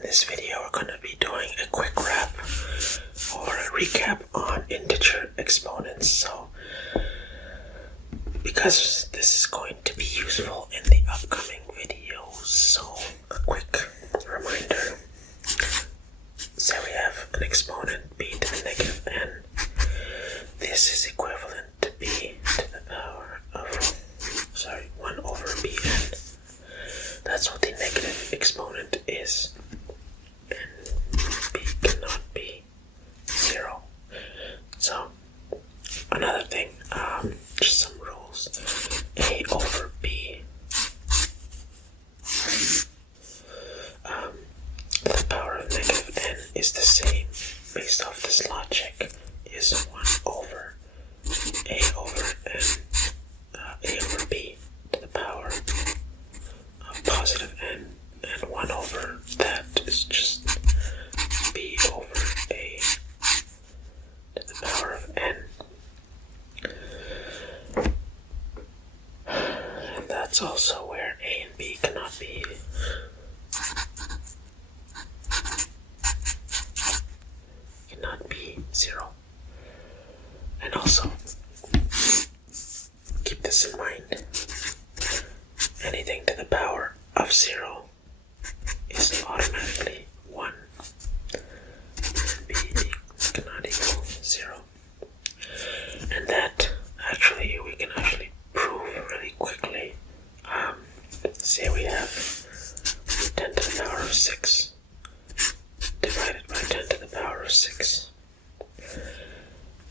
in this video we're going to be doing a quick wrap or a recap on integer exponents. So because this is going to be useful in the upcoming videos, so a quick reminder. Say we have an exponent b to the negative n. This is equivalent to b to the power of 1 over bn. That's what the negative exponent is. And b cannot be 0. So, another thing, just some rules. A over b to the power of negative n is the same, based off this logic, is 1 over a over n, a over b to the power of positive n, and 1 over that is just b over a to the power of n. And that's also where a and b cannot be be 0. And also, keep this in mind, anything to the power of 0 is automatically 1, and b cannot equal 0. And that actually, we can actually prove really quickly. Say we have 10 to the power of 6 divided by 10 to the power of 6.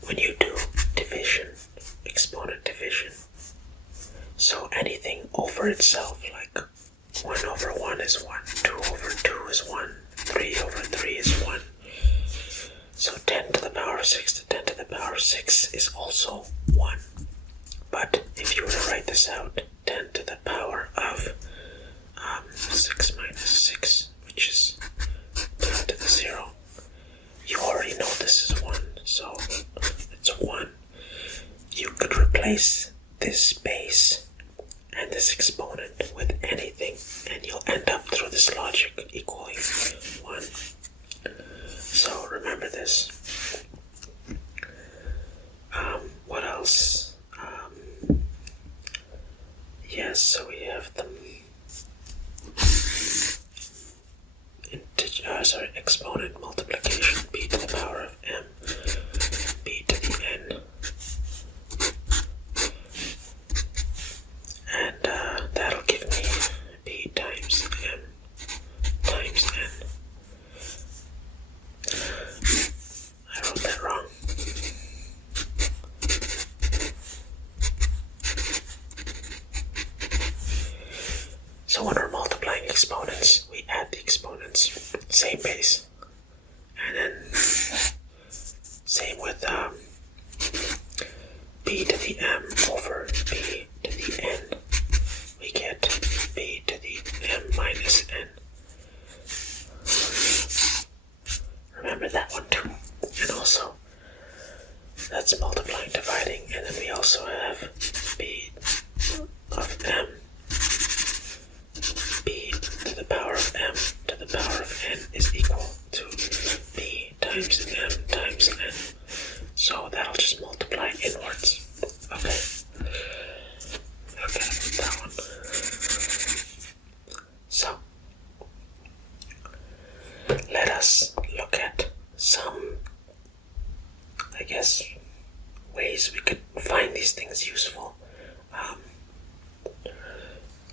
When you do division, exponent division, so anything over itself, like 1 over 1 is 1, 2 over 2 is 1, 3 over 3 is 1. So 10 to the power of 6 to 10 to the power of 6 is also 1. But if you were to write this out, 10 to the power of 6 minus 6, which is 10 to the 0, you already know this is 1, so it's 1. You could replace this base and this exponent with anything, and you'll end up through this logic equaling 1. So remember this. What else? Yes, so we have the exponent multiplication, b to the power of m, b to the n, and that'll give me b times m times n. I wrote that wrong. So when we're multiplying exponents, we add the exponents, same base, and then same with b to the m over b to the n. We get b to the m minus n. Remember that one too. And also, that's multiplying, dividing, and then we also have b of m, b to the power of m to the power of n is equal to b times m times n. So that'll just multiply inwards. Okay. Forget about that one. So, let us look at some, I guess, ways we could find these things useful.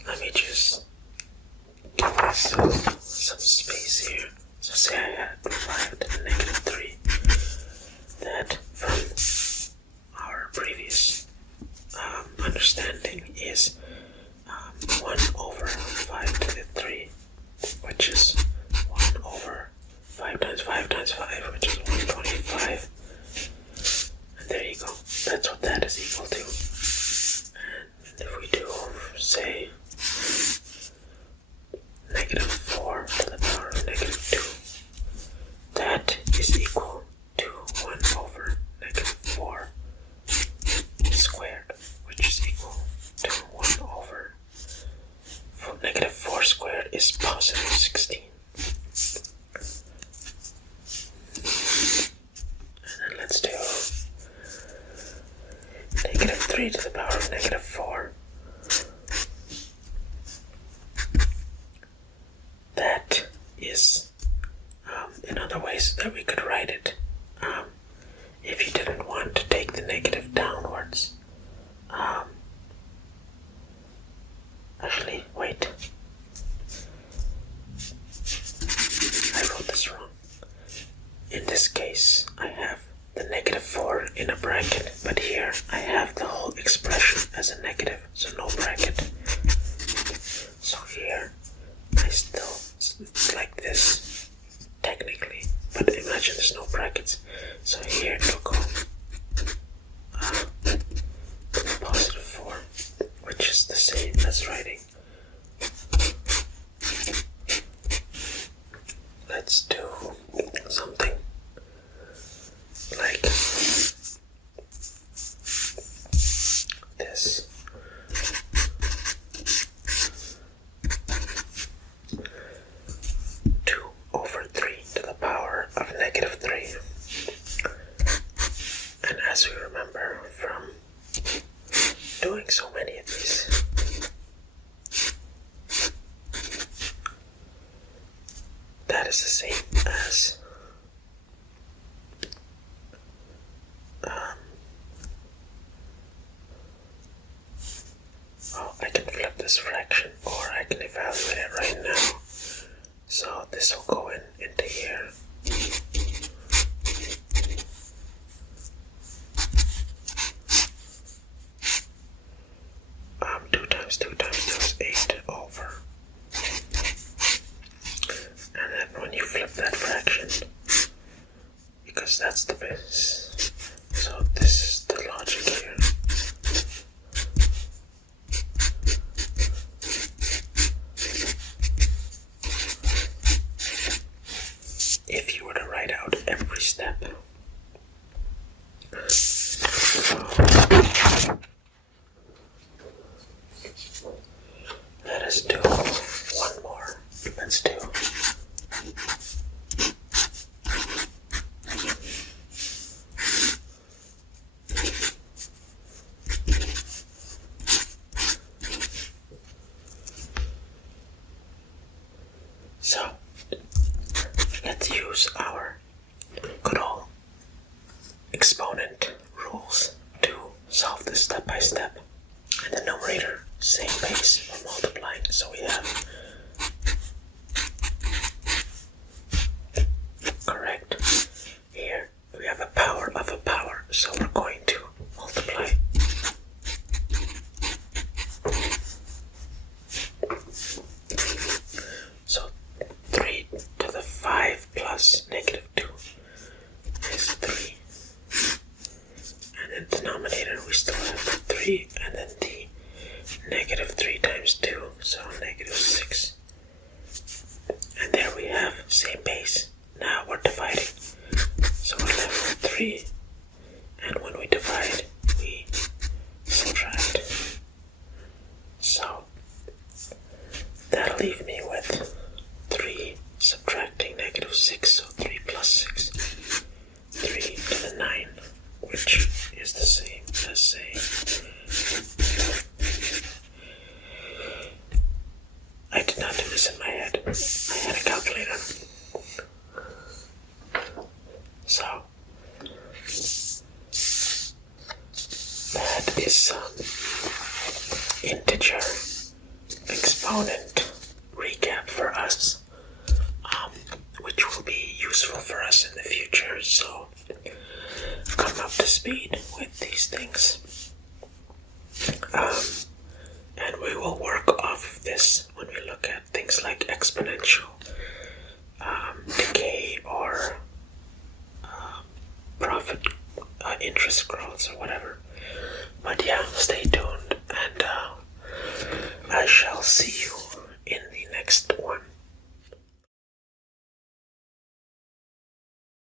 Let me just give this some space here. So say I had 5 to the negative 3. That from our previous understanding is 1 over 5 to the 3, which is 1 over 5 times 5 times 5, which is 125. And there you go. That's what that is equal to. And if we do, say, negative 4 to the power of negative 2, that is equal to 1 over negative 4 squared, which is equal to 1 over negative 4 squared is positive 16. 3 to the power of negative 4. That is another ways that we could write it if you didn't want to take the negative downwards. Actually, wait. I wrote this wrong. In this case, I have the negative 4 in a bracket, but here I have the whole expression as a negative, so no bracket. So here, I still, it's like this, technically, but imagine there's no brackets. So here it'll go positive 4, which is the same as writing. Let's do something like this. 2 over 3 to the power of negative 3. And as we remember from doing so many of these, that is the same as I can flip this fraction, or I can evaluate it right now. So this will go into here. 2 times 2 times 2 is 8 over. And then when you flip that fraction, because that's the base, so this is the logic here. If you were to write out every step, let us do one more. Let's do so let's use our good old exponent rules to solve this step by step. And the numerator, same base for multiplying, so we have correct. Here we have a power of a power, so we're going to multiply. So 3 to the 5 plus negative 2 is 3. And then denominator we still have the 3, and then the negative 3 times 2, so negative 6. And there we have same base. Now we're dividing. So we're left with 3, and when we divide, we subtract. So that'll leave me with 3 subtracting negative 6, so 3 plus 6, 3 to the 9, which is the same as saying I did not do this in my head. I had a calculator. So that is integer exponent recap for us, which will be useful for us in the future. So come up to speed with these things. And we will work off of this when we look at things like exponential decay or profit interest growths or whatever. But yeah, stay tuned, and I shall see you in the next